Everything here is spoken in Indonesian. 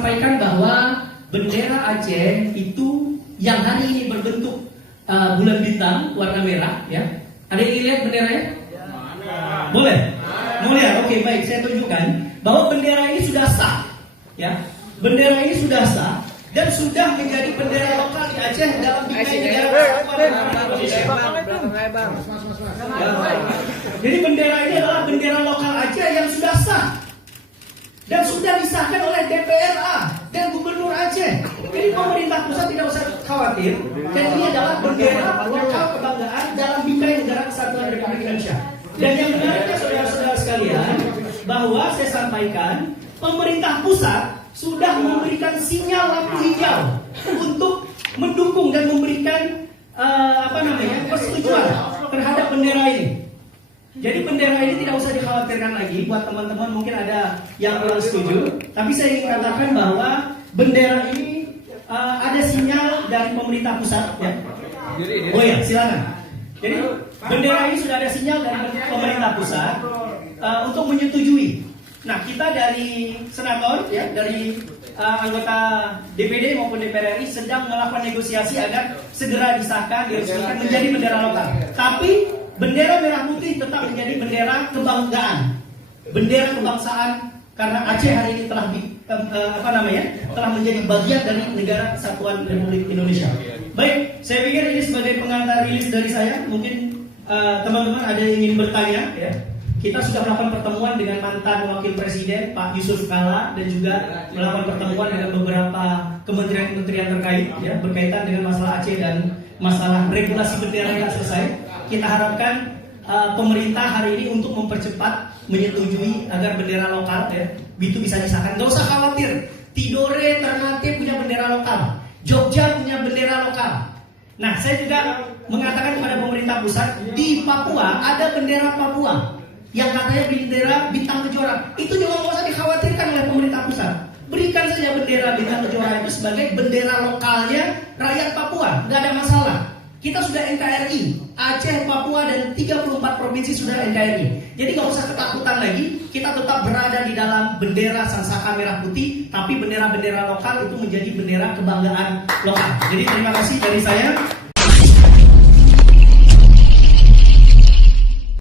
sampaikan bahwa bendera Aceh itu yang hari ini berbentuk bulan bintang warna merah, ya. Ada yang lihat benderanya? Boleh? Mau lihat? Oke, baik. Saya tunjukkan bahwa bendera ini sudah sah, ya. Bendera ini sudah sah dan sudah menjadi bendera lokal di Aceh dalam bingkai negara kesatuan Indonesia. Jadi bendera ini adalah bendera lokal Aceh yang sudah sah dan sudah disahkan oleh DPRA dan Gubernur Aceh. Jadi pemerintah pusat tidak usah khawatir. Dan ini adalah bendera lokal kebanggaan dalam bingkai negara kesatuan Republik Indonesia. Dan yang menariknya saudara-saudara sekalian, bahwa saya sampaikan pemerintah pusat sudah memberikan sinyal lampu hijau untuk mendukung dan memberikan persetujuan terhadap bendera ini. Jadi bendera ini tidak usah dikhawatirkan lagi. Buat teman-teman mungkin ada yang kurang setuju, tapi saya ingin katakan bahwa bendera ini ada sinyal dari pemerintah pusat, ya. Oh ya, silakan. Jadi bendera ini sudah ada sinyal dari pemerintah pusat untuk menyetujui. Nah, kita dari senator, ya, dari anggota DPD maupun DPR RI sedang melakukan negosiasi agar segera disahkan, diresmikan menjadi bendera lokal. Tapi bendera merah putih tetap menjadi bendera kebanggaan, bendera kebangsaan, karena Aceh hari ini telah telah menjadi bagian dari negara kesatuan Republik Indonesia. Baik, saya pikir ini sebagai pengantar rilis dari saya. Mungkin teman-teman ada yang ingin bertanya, ya. Kita sudah melakukan pertemuan dengan mantan Wakil Presiden Pak Yusuf Kala dan juga melakukan pertemuan dengan beberapa kementerian-kementerian terkait, ya, berkaitan dengan masalah Aceh dan masalah regulasi bendera yang selesai. Kita harapkan pemerintah hari ini untuk mempercepat menyetujui agar bendera lokal, ya, itu bisa disahkan. Gak usah khawatir, Tidore, Ternate punya bendera lokal, Jogja punya bendera lokal. Nah, saya juga mengatakan kepada pemerintah pusat, di Papua ada bendera Papua yang katanya bendera bintang kejora. Itu juga nggak usah dikhawatirkan oleh pemerintah pusat. Berikan saja bendera bintang kejora itu sebagai bendera lokalnya rakyat Papua, nggak ada masalah. Kita sudah NKRI, Aceh, Papua, dan 34 provinsi sudah NKRI. Jadi nggak usah ketakutan lagi, kita tetap berada di dalam bendera Sangsaka merah putih, tapi bendera-bendera lokal itu menjadi bendera kebanggaan lokal. Jadi terima kasih dari saya.